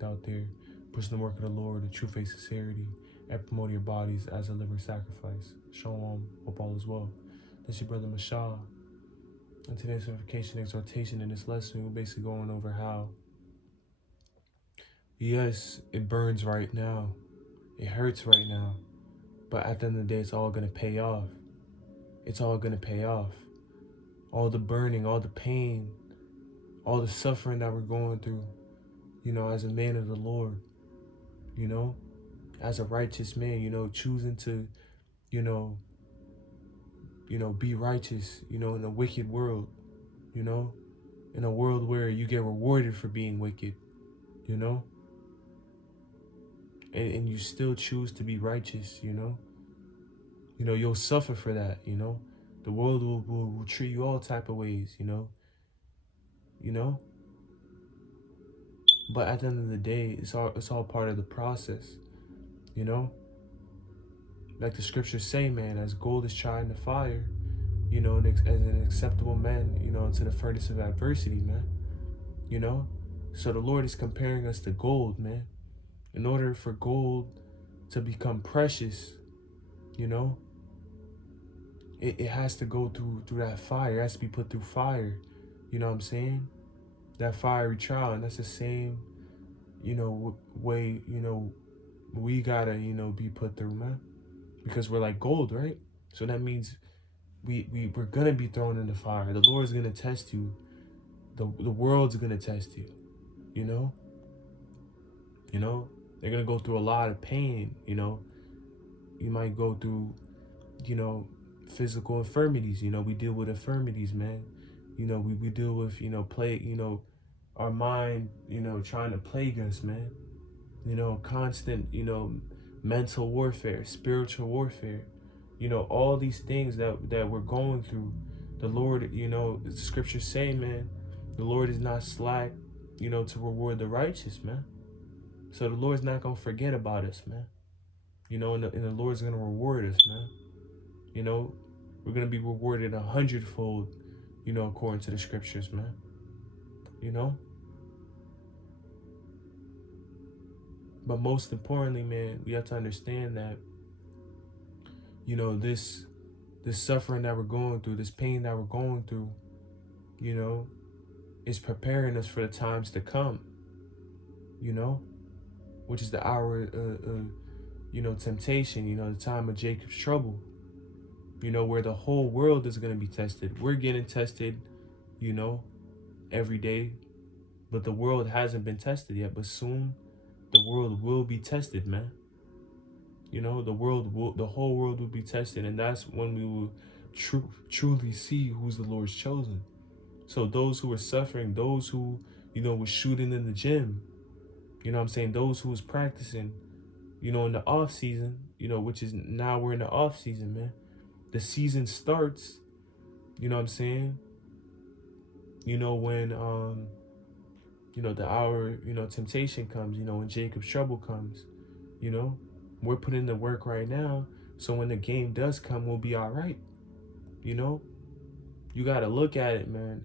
perfect out there, pushing the work of the Lord, the true faith, sincerity, and promoting your bodies as a living sacrifice. Shalom. Hope all is well. This is your brother Mashah. In today's certification exhortation in this lesson, we're basically going over how, yes, it burns right now. It hurts right now. But at the end of the day, it's all going to pay off. It's all going to pay off. All the burning, all the pain, all the suffering that we're going through, as a man of the Lord, as a righteous man, choosing to, be righteous, in a wicked world, in a world where you get rewarded for being wicked, and you still choose to be righteous, you'll suffer for that, the world will treat you all type of ways, but at the end of the day, it's all part of the process, like the scriptures say, man, as gold is tried in the fire, and as an acceptable man, into the furnace of adversity, man, so the Lord is comparing us to gold, man. In order for gold to become precious, it has to go through that fire. It has to be put through fire. You know what I'm saying? That fiery trial. And that's the same, way, we gotta, be put through, man. Because we're like gold, right? So that means we're gonna be thrown in the fire. The Lord's gonna test you. The world's gonna test you, They're gonna go through a lot of pain, You might go through, physical infirmities. We deal with infirmities, man. We deal with, our mind, trying to plague us, man. Constant, mental warfare, spiritual warfare. All these things that we're going through. The Lord, the scriptures say, man, the Lord is not slack, to reward the righteous, man. So the Lord's not going to forget about us, man. And the Lord's going to reward us, man. We're going to be rewarded 100-fold, according to the scriptures, man. But most importantly, man, we have to understand that, this suffering that we're going through, this pain that we're going through, is preparing us for the times to come, which is the hour temptation, the time of Jacob's trouble, where the whole world is going to be tested. We're getting tested, every day, but the world hasn't been tested yet. But soon the world will be tested, man. The whole world will be tested. And that's when we will truly see who's the Lord's chosen. So those who are suffering, those who, were shooting in the gym, those who was practicing, in the off season, which is now we're in the off season, man. The season starts, when, the hour, temptation comes, when Jacob's trouble comes, we're putting the work right now. So when the game does come, we'll be all right. You got to look at it, man.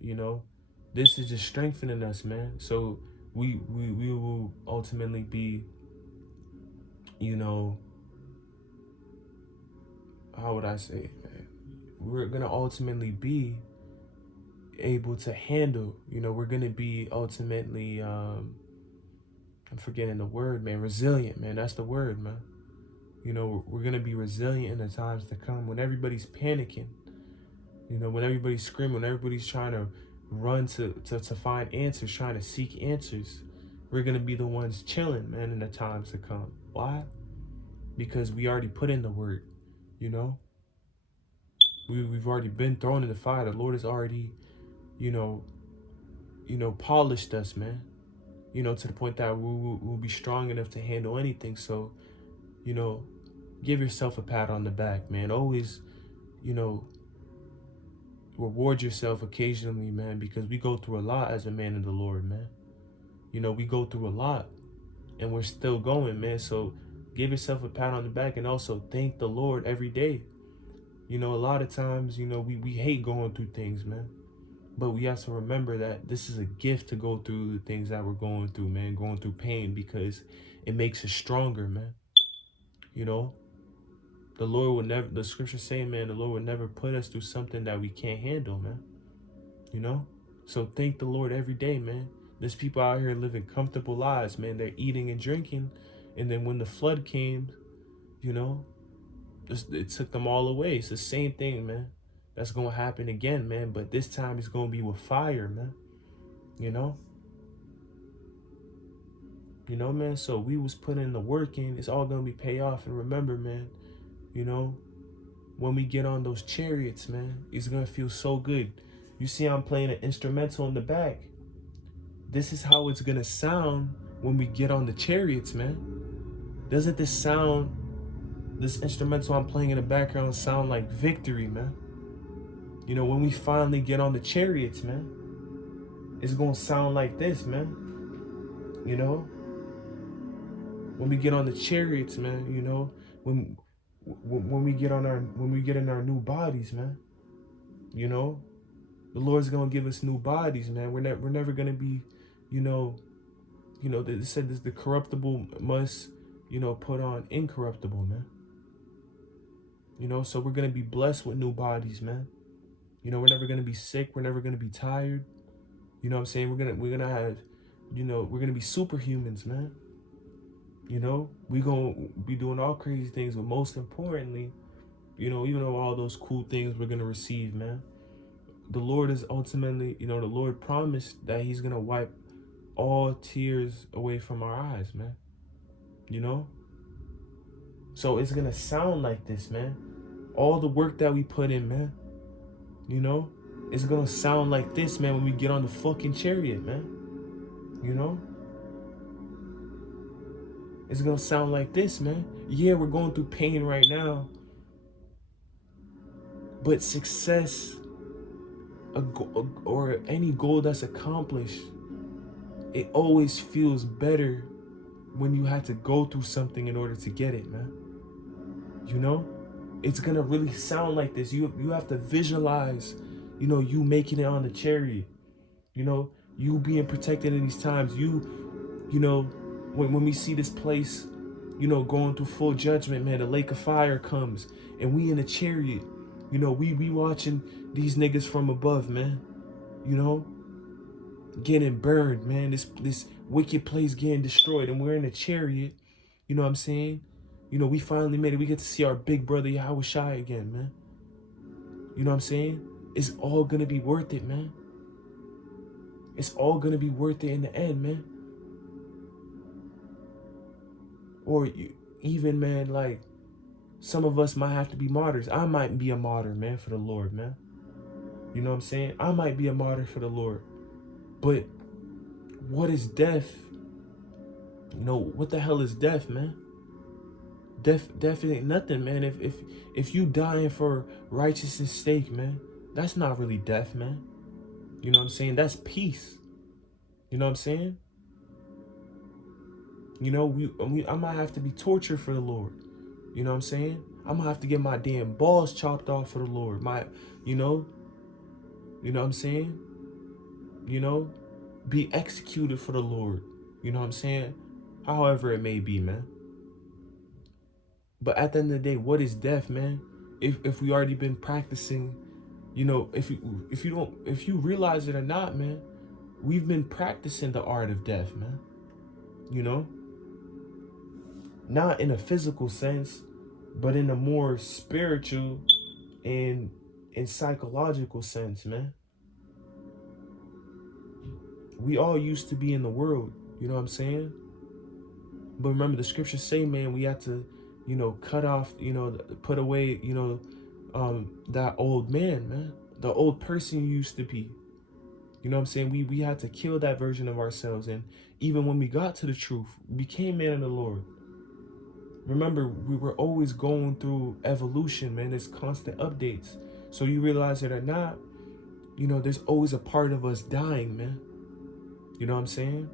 This is just strengthening us, man. So we will ultimately be, how would I say it, man? We're going to ultimately be able to handle, we're going to be ultimately, I'm forgetting the word, man, resilient, man. That's the word, man. We're going to be resilient in the times to come when everybody's panicking, when everybody's screaming, when everybody's trying to run to find answers, trying to seek answers. We're going to be the ones chilling, man, in the times to come. Why? Because we already put in the work, We've already been thrown in the fire. The Lord has already, polished us, man. To the point that we'll be strong enough to handle anything. So, give yourself a pat on the back, man. Always, reward yourself occasionally, man, because we go through a lot as a man of the Lord, man. We go through a lot and we're still going, man. So give yourself a pat on the back and also thank the Lord every day. A lot of times, we hate going through things, man. But we have to remember that this is a gift to go through the things that we're going through, man, going through pain, because it makes us stronger, man. You know, the Lord will never, the scriptures say, man, the Lord will never put us through something that we can't handle, man. You know? So thank the Lord every day, man. There's people out here living comfortable lives, man. They're eating and drinking. And then when the flood came, you know, it took them all away. It's the same thing, man. That's going to happen again, man. But this time it's going to be with fire, man. You know? You know, man. So we was putting the work in. It's all going to be pay off. And remember, man, you know, when we get on those chariots, man, it's going to feel so good. You see I'm playing an instrumental in the back. This is how it's going to sound when we get on the chariots, man. Doesn't this sound, this instrumental I'm playing in the background sound like victory, man? You know, when we finally get on the chariots, man, it's going to sound like this, man. You know? When we get on the chariots, man, you know, when we get on our, when we get in our new bodies, man, you know, the Lord's gonna give us new bodies, man. We're never gonna be, you know, they said this, the corruptible must, you know, put on incorruptible, man. You know, so we're gonna be blessed with new bodies, man. You know, we're never gonna be sick. We're never gonna be tired. You know what I'm saying? We're gonna have, you know, we're gonna be superhumans, man. You know, we gonna be doing all crazy things, but most importantly, you know, even though all those cool things we're gonna receive, man, the Lord is ultimately, you know, the Lord promised that he's gonna wipe all tears away from our eyes, man. You know? So it's gonna sound like this, man. All the work that we put in, man, you know, it's gonna sound like this, man, when we get on the fucking chariot, man. You know? It's gonna sound like this, man. Yeah, we're going through pain right now, but success, or any goal that's accomplished, it always feels better when you had to go through something in order to get it, man. You know, it's gonna really sound like this. You have to visualize, you know, you making it on the chariot. You know, you being protected in these times. You know, when we see this place, you know, going through full judgment, man, the lake of fire comes, and we in a chariot. You know, we watching these niggas from above, man. You know, getting burned, man. This wicked place getting destroyed, and we're in a chariot. You know what I'm saying? You know, we finally made it. We get to see our big brother Yahweh Shai again, man. You know what I'm saying? It's all gonna be worth it, man. It's all gonna be worth it in the end, man. Or even, man, like, some of us might have to be martyrs. I might be a martyr, man, for the Lord, man. You know what I'm saying? I might be a martyr for the Lord. But what is death? You know, what the hell is death, man? Death ain't nothing, man. If you dying for righteousness' sake, man, that's not really death, man. You know what I'm saying? That's peace. You know what I'm saying? You know, I might have to be tortured for the Lord. You know what I'm saying? I'm gonna have to get my damn balls chopped off for the Lord. You know what I'm saying? You know, be executed for the Lord. You know what I'm saying? However it may be, man. But at the end of the day, what is death, man? If we already been practicing, you know, if you realize it or not, man, we've been practicing the art of death, man. You know? Not in a physical sense, but in a more spiritual and psychological sense, man. We all used to be in the world, you know what I'm saying? But remember, the scriptures say, man, we have to, you know, cut off, you know, put away, you know, that old man, the old person you used to be. You know what I'm saying? We had to kill that version of ourselves. And even when we got to the truth, we became man of the Lord. Remember, we were always going through evolution, man. There's constant updates. So you realize it or not, you know, there's always a part of us dying, man. You know what I'm saying?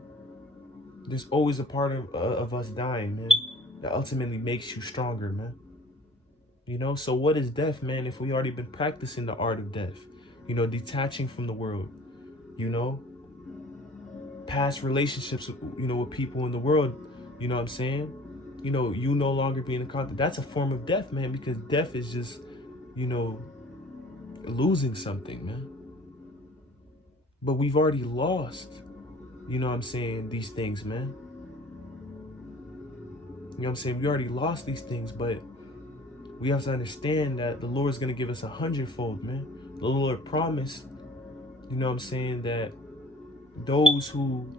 There's always a part of us dying, man, that ultimately makes you stronger, man. You know, so what is death, man, if we already been practicing the art of death? detaching from the world, you know, past relationships, with people in the world, you know what I'm saying? You no longer being in contact. That's a form of death, man, because death is just, you know, losing something, man. But we've already lost, you know what I'm saying, these things, man. You know what I'm saying? We already lost these things, but we have to understand that the Lord's going to give us 100-fold, man. The Lord promised, you know what I'm saying, that those who,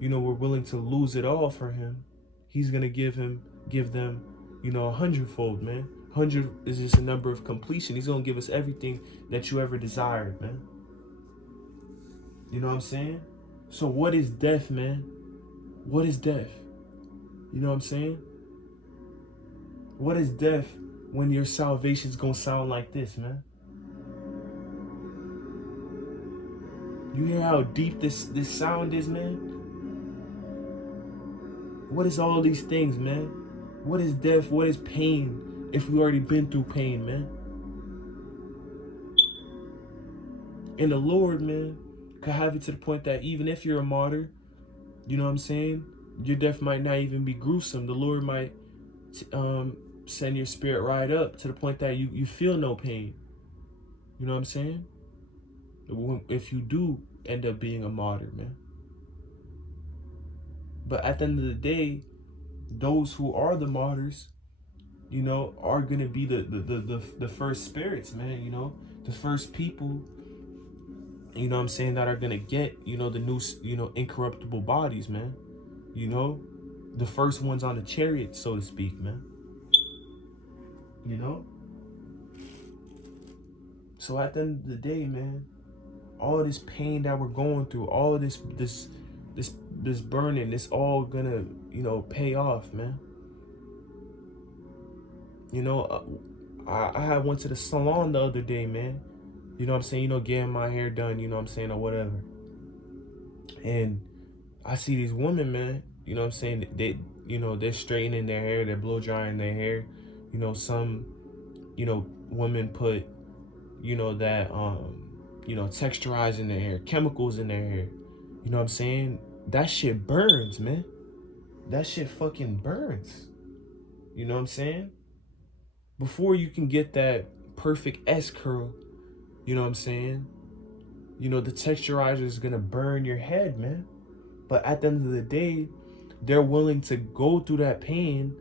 were willing to lose it all for him, he's going to give them, 100-fold, man. 100 is just a number of completion. He's going to give us everything that you ever desired, man. You know what I'm saying? So what is death, man? What is death? You know what I'm saying? What is death when your salvation's gonna sound like this, man? You hear how deep this sound is, man? What is all these things, man? What is death? What is pain if we already been through pain, man? And the Lord, man, could have it to the point that even if you're a martyr, you know what I'm saying, your death might not even be gruesome. The Lord might send your spirit right up to the point that you feel no pain. You know what I'm saying? If you do end up being a martyr, man. But at the end of the day, those who are the martyrs, are going to be the first spirits, man, the first people, you know what I'm saying, that are going to get, the new, incorruptible bodies, man. The first ones on the chariot, so to speak, man. So at the end of the day, man, all this pain that we're going through, all this burning, it's all gonna, pay off, man. I went to the salon the other day, man. You know what I'm saying? Getting my hair done, you know what I'm saying, or whatever. And I see these women, man, you know what I'm saying? They're straightening their hair, they're blow drying their hair. Some, women put, that, texturizing their hair, chemicals in their hair. You know what I'm saying? That shit burns, man. That shit fucking burns. You know what I'm saying? Before you can get that perfect S curl, you know what I'm saying? The texturizer is gonna burn your head, man. But at the end of the day, they're willing to go through that pain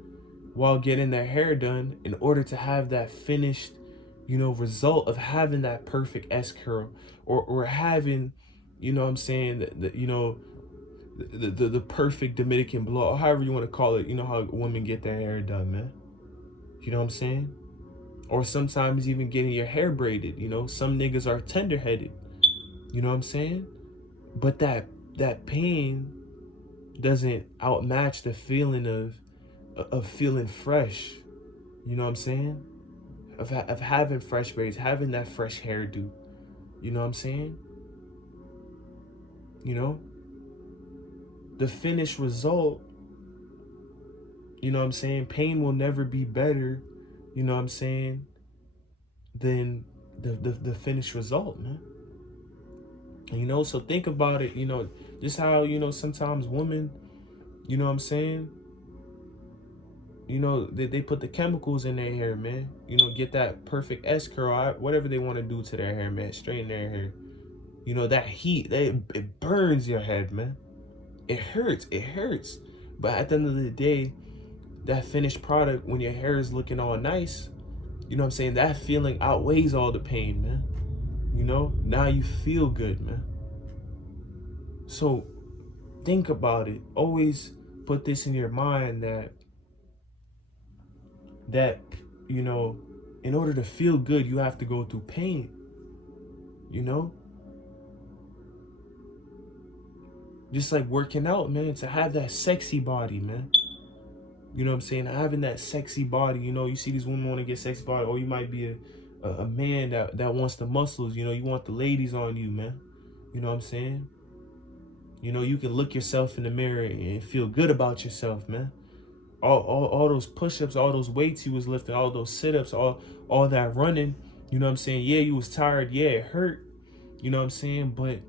while getting their hair done in order to have that finished, result of having that perfect S curl or having, you know what I'm saying, the perfect Dominican blow, or however you want to call it. You know how women get their hair done, man. You know what I'm saying? Or sometimes even getting your hair braided. Some niggas are tender-headed. You know what I'm saying? But that pain doesn't outmatch the feeling of feeling fresh. You know what I'm saying? Of having fresh braids, having that fresh hairdo. You know what I'm saying? The finished result, you know what I'm saying? Pain will never be better, you know what I'm saying, than the finished result, man. So think about it, just how, sometimes women, you know what I'm saying, they put the chemicals in their hair, man. Get that perfect S curl, whatever they want to do to their hair, man. Straighten their hair. That heat, it burns your head, man. It hurts. But at the end of the day, that finished product, when your hair is looking all nice, you know what I'm saying, that feeling outweighs all the pain, man. Now you feel good, man. So think about it. Always put this in your mind that in order to feel good, you have to go through pain. Just like working out, man, to have that sexy body, man. You know what I'm saying? Having that sexy body, you see these women want to get sexy body, or you might be a man that wants the muscles, you want the ladies on you, man. You know what I'm saying? You can look yourself in the mirror and feel good about yourself, man. All those push-ups, all those weights you was lifting, all those sit-ups, all that running, you know what I'm saying? Yeah, you was tired. Yeah, it hurt. You know what I'm saying? But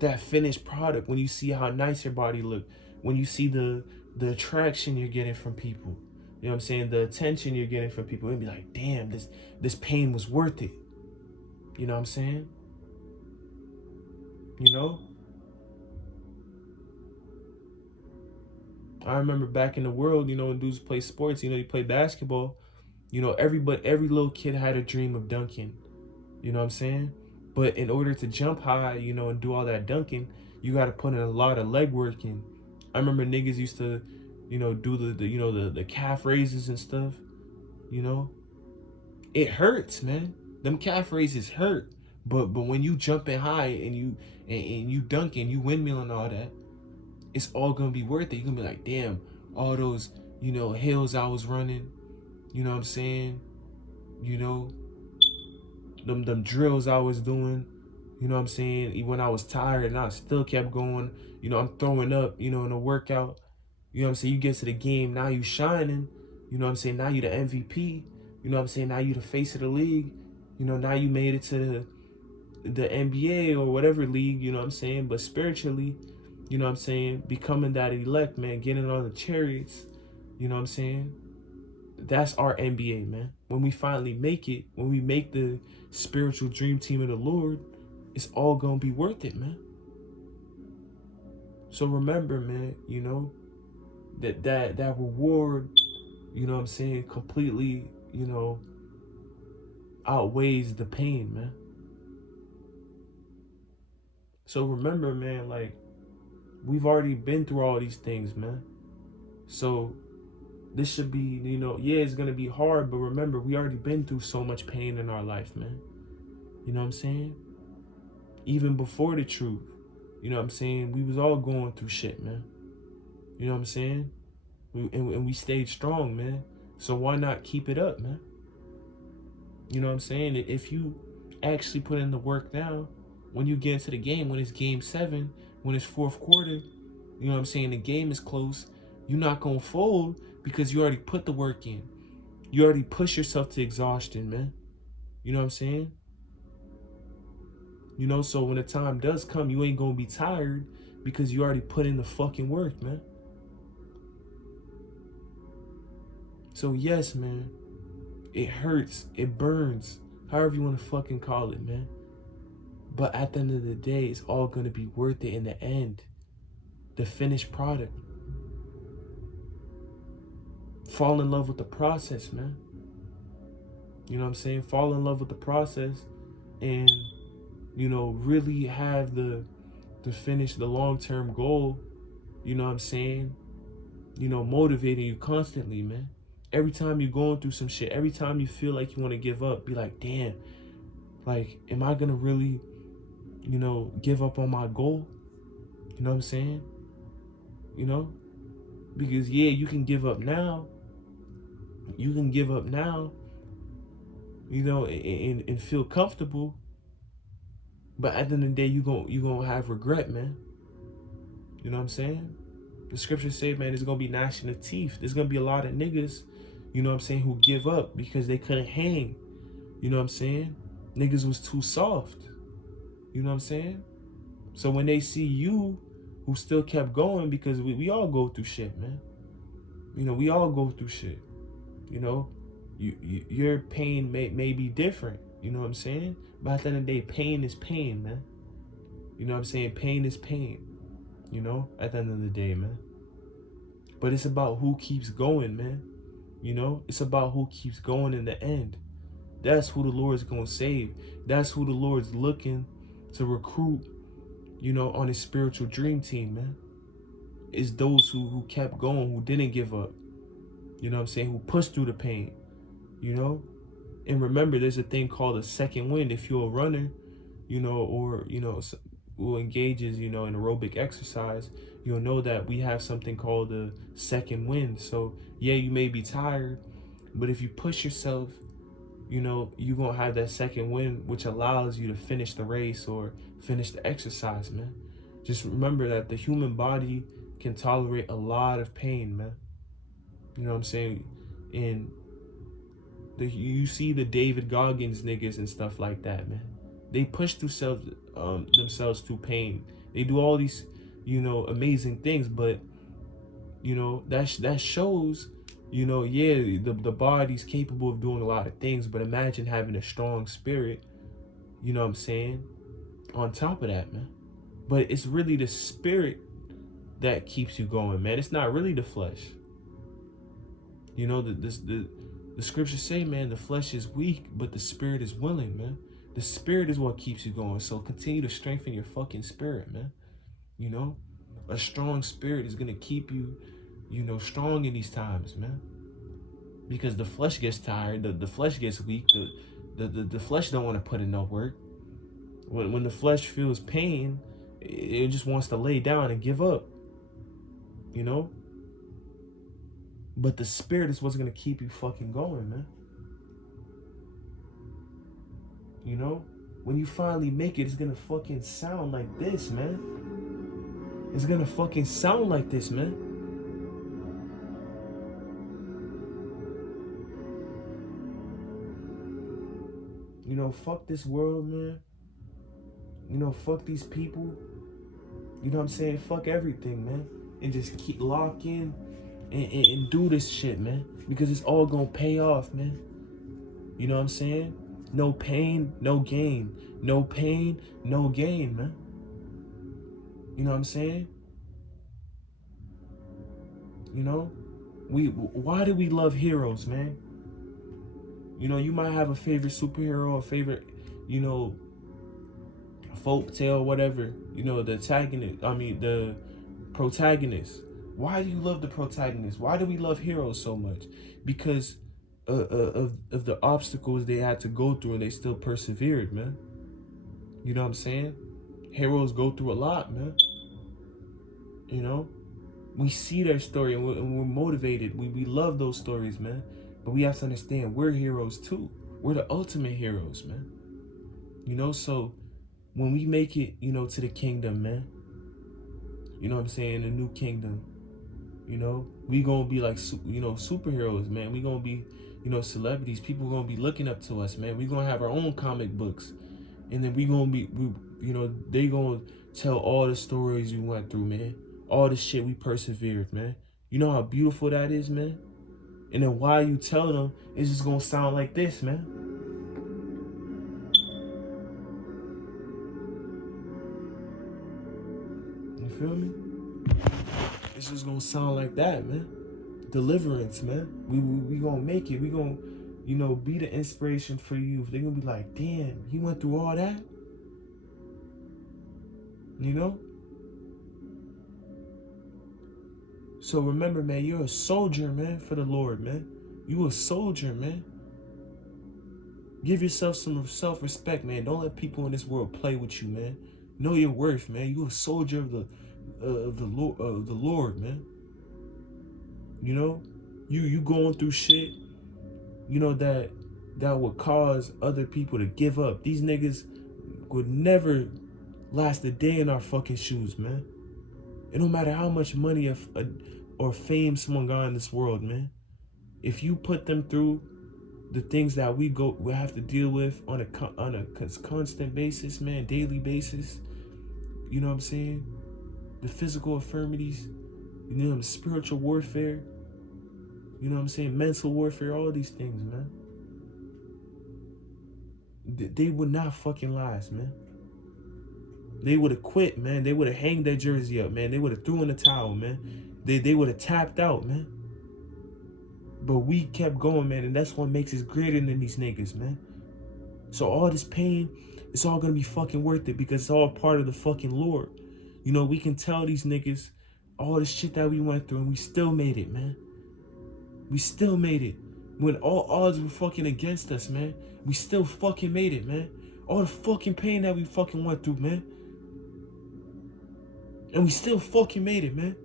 that finished product, when you see how nice your body look, when you see the attraction you're getting from people, you know what I'm saying, the attention you're getting from people, it'd be like, damn, this pain was worth it. You know what I'm saying? You know? I remember back in the world, you know, when dudes play sports, you know, you play basketball, you know, every little kid had a dream of dunking. You know what I'm saying? But in order to jump high, you know, and do all that dunking, you got to put in a lot of leg work. And I remember niggas used to, you know, do the calf raises and stuff. You know, it hurts, man. Them calf raises hurt. But when you jumping high and you dunking, you windmilling all that, it's all gonna be worth it. You're gonna be like, damn, all those, you know, hills I was running. You know what I'm saying? You know, them drills I was doing, you know what I'm saying? Even when I was tired and I still kept going, you know, I'm throwing up, you know, in a workout. You know what I'm saying? You get to the game, now you shining, you know what I'm saying? Now you the MVP, you know what I'm saying? Now you the face of the league, you know, now you made it to the NBA or whatever league, you know what I'm saying? But spiritually, you know what I'm saying? Becoming that elect, man, getting on the chariots, you know what I'm saying? That's our NBA, man. When we finally make it, when we make the spiritual dream team of the Lord, it's all gonna be worth it, man. So remember, man, you know, that reward, you know what I'm saying, completely, you know, outweighs the pain, man. So remember, man, like, we've already been through all these things, man. So this should be, you know, yeah, it's gonna be hard, but remember, we already been through so much pain in our life, man. You know what I'm saying? Even before the truth, you know what I'm saying? We was all going through shit, man. You know what I'm saying? And we stayed strong, man. So why not keep it up, man? You know what I'm saying? If you actually put in the work now, when you get into the game, when it's game 7, when it's fourth quarter, you know what I'm saying? The game is close. You're not gonna fold because you already put the work in. You already push yourself to exhaustion, man. You know what I'm saying? You know, so when the time does come, you ain't gonna be tired because you already put in the fucking work, man. So yes, man, it hurts, it burns, however you want to fucking call it, man. But at the end of the day, it's all gonna be worth it in the end. The finished product. Fall in love with the process, man. You know what I'm saying? Fall in love with the process and, you know, really have the finish, the long-term goal, you know what I'm saying? You know, motivating you constantly, man. Every time you're going through some shit, every time you feel like you want to give up, be like, damn, like, am I gonna really, you know, give up on my goal? You know what I'm saying? You know? Because yeah, you can give up now. You can give up now, you know, and feel comfortable. But at the end of the day, you gonna have regret, man. You know what I'm saying? The scriptures say, man, there's gonna be gnashing of teeth. There's gonna be a lot of niggas, you know what I'm saying, who give up because they couldn't hang. You know what I'm saying? Niggas was too soft. You know what I'm saying? So when they see you who still kept going, because we all go through shit, man. You know, we all go through shit. You know, your pain may be different. You know what I'm saying? But at the end of the day, pain is pain, man. You know what I'm saying? Pain is pain. You know, at the end of the day, man. But it's about who keeps going, man. You know, it's about who keeps going in the end. That's who the Lord's gonna save. That's who the Lord's looking to recruit, you know, on his spiritual dream team, man. It's those who kept going, who didn't give up. You know what I'm saying? Who pushed through the pain, you know? And remember, there's a thing called a second wind. If you're a runner, you know, or, you know, who engages, you know, in aerobic exercise, you'll know that we have something called a second wind. So yeah, you may be tired, but if you push yourself, you know, you're gonna have that second wind, which allows you to finish the race or finish the exercise, man. Just remember that the human body can tolerate a lot of pain, man. You know what I'm saying? And you see the David Goggins niggas and stuff like that, man. They push themselves through pain. They do all these, amazing things, but that shows, yeah, the body's capable of doing a lot of things, but imagine having a strong spirit, you know what I'm saying, on top of that, man. But it's really the spirit that keeps you going, man. It's not really the flesh. The scriptures say, man, the flesh is weak, but the spirit is willing, man. The spirit is what keeps you going. So continue to strengthen your fucking spirit, man. A strong spirit is gonna keep you, strong in these times, man. Because the flesh gets tired, the flesh gets weak, the flesh don't want to put in no work. When the flesh feels pain, it just wants to lay down and give up. But the spirit is what's gonna keep you fucking going, man. When you finally make it, it's gonna fucking sound like this, man. It's gonna fucking sound like this, man. Fuck this world, man. Fuck these people. You know what I'm saying? Fuck everything, man. And just keep lock in and do this shit, man. Because it's all gonna pay off, man. You know what I'm saying? No pain, no gain. No pain, no gain, man. You know what I'm saying? Why do we love heroes, man? You might have a favorite superhero, a favorite, folk tale, whatever. The protagonist. Why do you love the protagonist? Why do we love heroes so much? Because of the obstacles they had to go through and they still persevered, man. You know what I'm saying? Heroes go through a lot, man. We see their story and we're motivated. We love those stories, man. But we have to understand we're heroes too. We're the ultimate heroes, man. So when we make it, to the kingdom, man. You know what I'm saying? The new kingdom. We gonna be like, superheroes, man. We gonna be, celebrities. People gonna be looking up to us, man. We gonna have our own comic books. And then they gonna tell all the stories we went through, man. All the shit we persevered, man. You know how beautiful that is, man? And then while you tell them, it's just gonna sound like this, man. You feel me? It's just gonna sound like that, man. Deliverance, man. We gonna make it. We gonna, be the inspiration for you. They're gonna be like, damn, he went through all that? So remember, man, you're a soldier, man, for the Lord, man. You a soldier, man. Give yourself some self-respect, man. Don't let people in this world play with you, man. Know your worth, man. You a soldier of the Lord, man. You going through shit, that would cause other people to give up. These niggas would never last a day in our fucking shoes, man. It don't matter how much money or fame someone got in this world, man. If you put them through the things that we have to deal with on a constant basis, man, daily basis, you know what I'm saying? The physical infirmities, the spiritual warfare, you know what I'm saying? Mental warfare, all these things, man. They would not fucking last, man. They would have quit, man. They would have hanged their jersey up, man. They would have threw in the towel, man. They would have tapped out, man. But we kept going, man, and that's what makes us greater than these niggas, man. So all this pain, it's all gonna be fucking worth it because it's all part of the fucking Lord. We can tell these niggas all the shit that we went through and we still made it, man. We still made it. When all odds were fucking against us, man. We still fucking made it, man. All the fucking pain that we fucking went through, man. And we still fucking made it, man.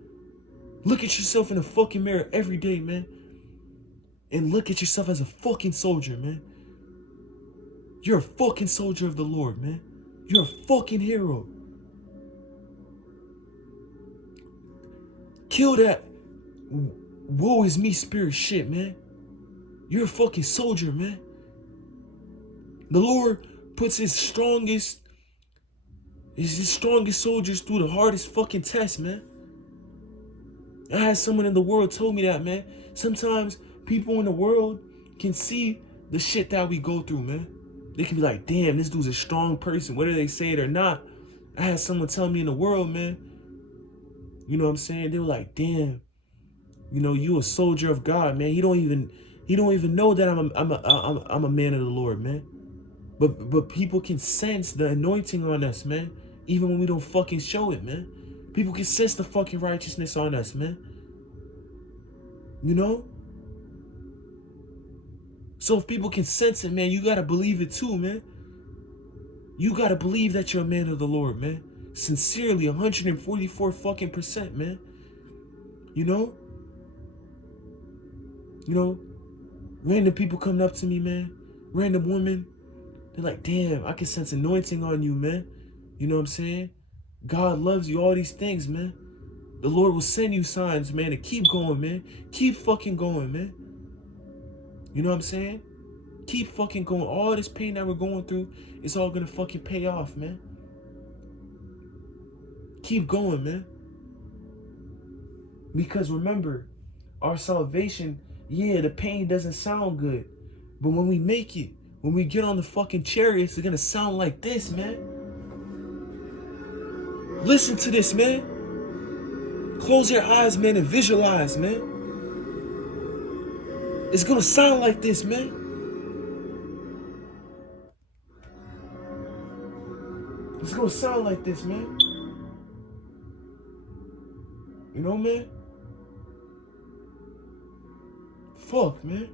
Look at yourself in the fucking mirror every day, man. And look at yourself as a fucking soldier, man. You're a fucking soldier of the Lord, man. You're a fucking hero. Kill that woe is me spirit shit, man. You're a fucking soldier, man. The Lord puts his strongest soldiers through the hardest fucking test, man. I had someone in the world told me that, man. Sometimes people in the world can see the shit that we go through, man. They can be like, damn, this dude's a strong person, whether they say it or not. I had someone tell me in the world, man, you know what I'm saying? They were like, damn, you know, you a soldier of God, man. He don't even know that I'm a man of the Lord, man. But people can sense the anointing on us, man. Even when we don't fucking show it, man. People can sense the fucking righteousness on us, man. You know? So if people can sense it, man, you gotta believe it too, man. You gotta believe that you're a man of the Lord, man. Sincerely, 144 fucking %, man. You know? You know? Random people coming up to me, man. Random women. They're like, damn, I can sense anointing on you, man. You know what I'm saying? God loves you, all these things, man. The Lord will send you signs, man, to keep going, man. Keep fucking going, man. You know what I'm saying? Keep fucking going. All this pain that we're going through, it's all gonna fucking pay off, man. Keep going, man. Because remember, our salvation, yeah, the pain doesn't sound good. But when we make it, when we get on the fucking chariots, it's gonna sound like this, man. Listen to this, man. Close your eyes, man, and visualize, man. It's gonna sound like this, man. It's gonna sound like this, man. You know, man? Fuck, man.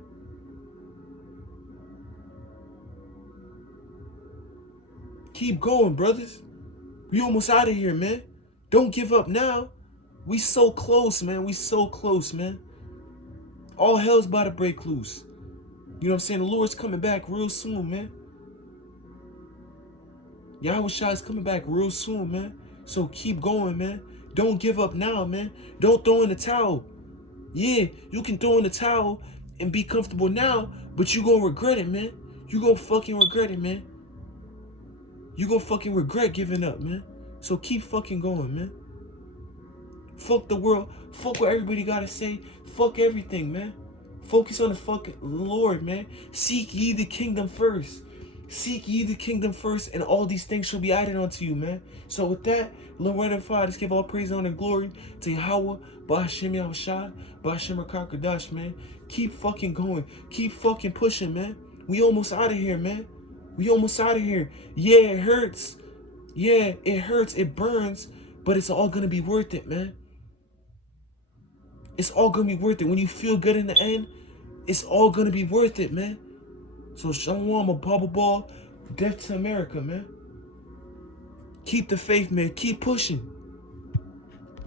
Keep going, brothers. We almost out of here, man. Don't give up now. We so close, man. We so close, man. All hell's about to break loose. You know what I'm saying? The Lord's coming back real soon, man. Yahushua is coming back real soon, man. So keep going, man. Don't give up now, man. Don't throw in the towel. Yeah, you can throw in the towel and be comfortable now, but you gonna regret it, man. You gonna fucking regret it, man. You gonna fucking regret giving up, man. So keep fucking going, man. Fuck the world. Fuck what everybody gotta say. Fuck everything, man. Focus on the fucking Lord, man. Seek ye the kingdom first. Seek ye the kingdom first, and all these things shall be added unto you, man. So with that, Lord and Father, just give all praise, honor, and glory to Yahweh, Ba'ashem Yahushua, Ba'ashem Rakakadash, man. Keep fucking going. Keep fucking pushing, man. We almost out of here, man. We almost out of here. Yeah, it hurts. Yeah, it hurts. It burns. But it's all going to be worth it, man. It's all going to be worth it. When you feel good in the end, it's all going to be worth it, man. So Shalom, a bubble ball. Death to America, man. Keep the faith, man. Keep pushing.